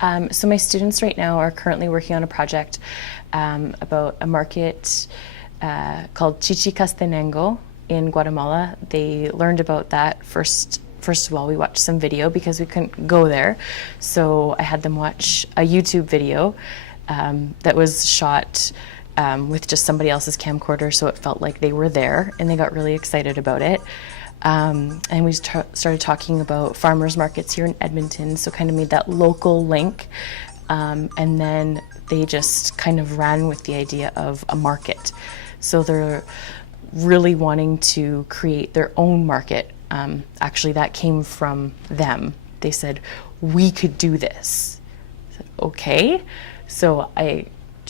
So my students right now are currently working on a project about a market called Chichicastenango in Guatemala. They learned about that first of all. We watched some video because we couldn't go there. So I had them watch a YouTube video that was shot with just somebody else's camcorder, so it felt like they were there, and they got really excited about it. And we started talking about farmers markets here in Edmonton, so kind of made that local link. And then they just kind of ran with the idea of a market. So they're really wanting to create their own market. Actually, that came from them. They said, we could do this. I said, okay. So I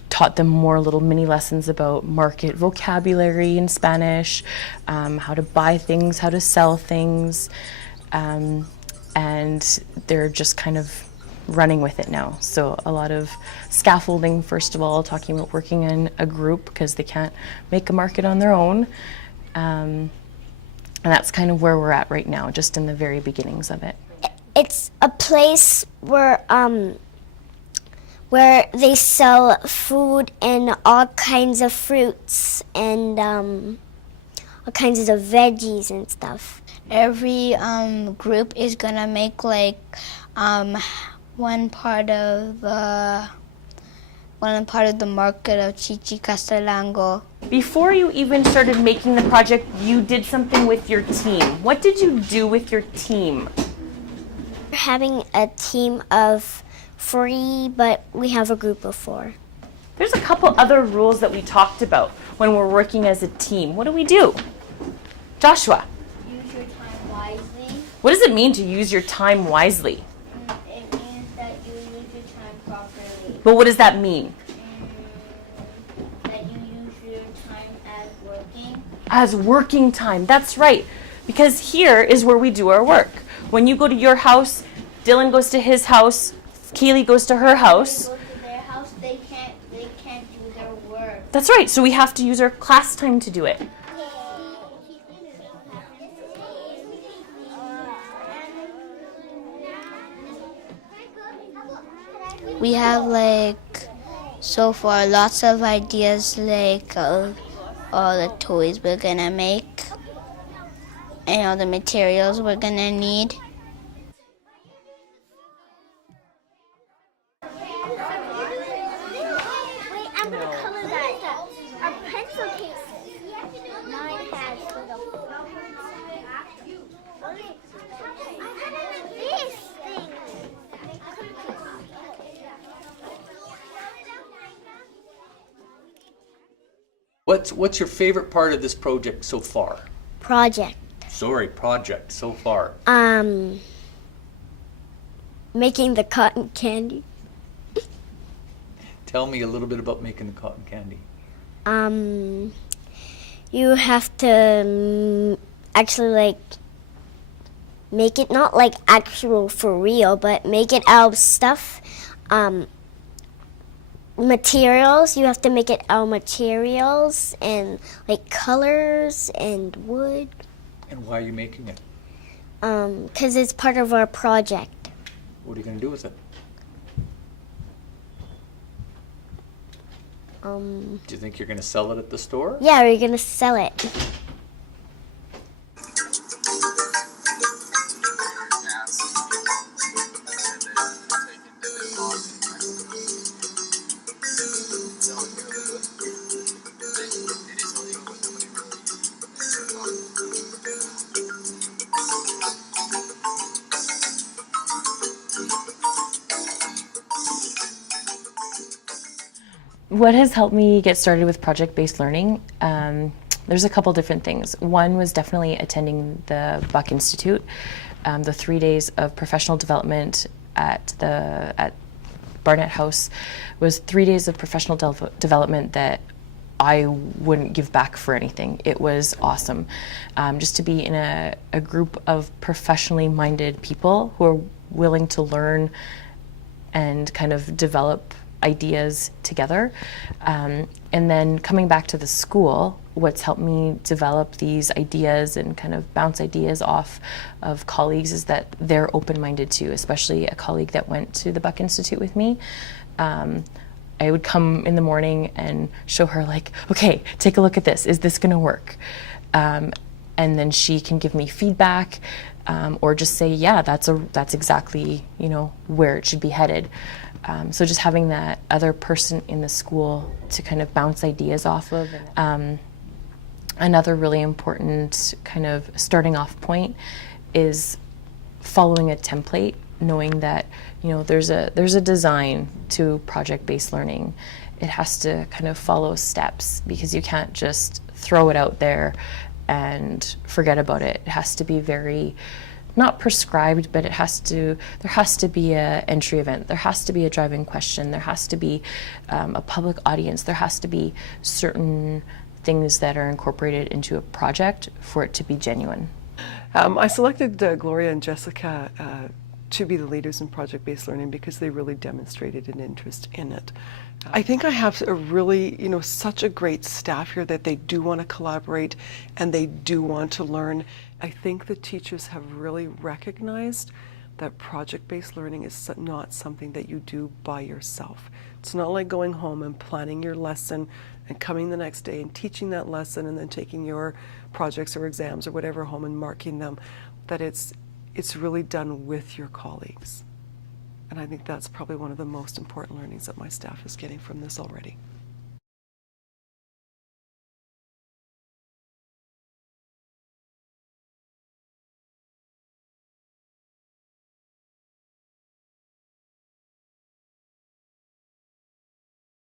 taught them more little mini lessons about market vocabulary in Spanish, how to buy things, how to sell things, and they're just kind of running with it now. So a lot of scaffolding, first of all, talking about working in a group because they can't make a market on their own. And that's kind of where we're at right now, just in the very beginnings of it. It's a place where they sell food and all kinds of fruits and all kinds of veggies and stuff. Every group is gonna make like one part of the market of Chichicastenango. Before you even started making the project, you did something with your team. What did you do with your team? We're having a team of 3, but we have a group of 4. There's a couple other rules that we talked about when we're working as a team. What do? Joshua. Use your time wisely. What does it mean to use your time wisely? It means that you use your time properly. But what does that mean? That you use your time as working. As working time, that's right. Because here is where we do our work. When you go to your house, Dylan goes to his house, Kaylee goes to her house. When they go to their house, they can't do their work. That's right, so we have to use our class time to do it. We have so far lots of ideas of all the toys we're gonna make and all the materials we're gonna need. I'm gonna color that. Our pencil cases. Mine has this thing. What's your favorite part of this project so far? Project. Project so far. Making the cotton candy. Tell me a little bit about making the cotton candy. You have to actually make it not like actual for real, but make it out of stuff. Materials, you have to make it out of materials and colors and wood. And why are you making it? 'Cause it's part of our project. What are you going to do with it? Do you think you're going to sell it at the store? Yeah, we're gonna sell it. What has helped me get started with project-based learning? There's a couple different things. One was definitely attending the Buck Institute, the 3 days of professional development at Barnett House was 3 days of professional development that I wouldn't give back for anything. It was awesome. Just to be in a group of professionally minded people who are willing to learn and kind of develop ideas together. And then coming back to the school, what's helped me develop these ideas and kind of bounce ideas off of colleagues is that they're open-minded too, especially a colleague that went to the Buck Institute with me. I would come in the morning and show her like, okay, take a look at this. Is this gonna work? And then she can give me feedback, or just say, yeah, that's exactly, you know, where it should be headed. So just having that other person in the school to kind of bounce ideas off of. Another really important kind of starting off point is following a template, knowing that, you know, there's a design to project-based learning. It has to kind of follow steps, because you can't just throw it out there and forget about it. It has to be very, not prescribed, but there has to be a entry event. There has to be a driving question. There has to be a public audience. There has to be certain things that are incorporated into a project for it to be genuine. I selected Gloria and Jessica to be the leaders in project-based learning because they really demonstrated an interest in it. I think I have a really, you know, such a great staff here that they do want to collaborate and they do want to learn. I think the teachers have really recognized that project-based learning is not something that you do by yourself. It's not like going home and planning your lesson and coming the next day and teaching that lesson and then taking your projects or exams or whatever home and marking them. That it's really done with your colleagues. And I think that's probably one of the most important learnings that my staff is getting from this already.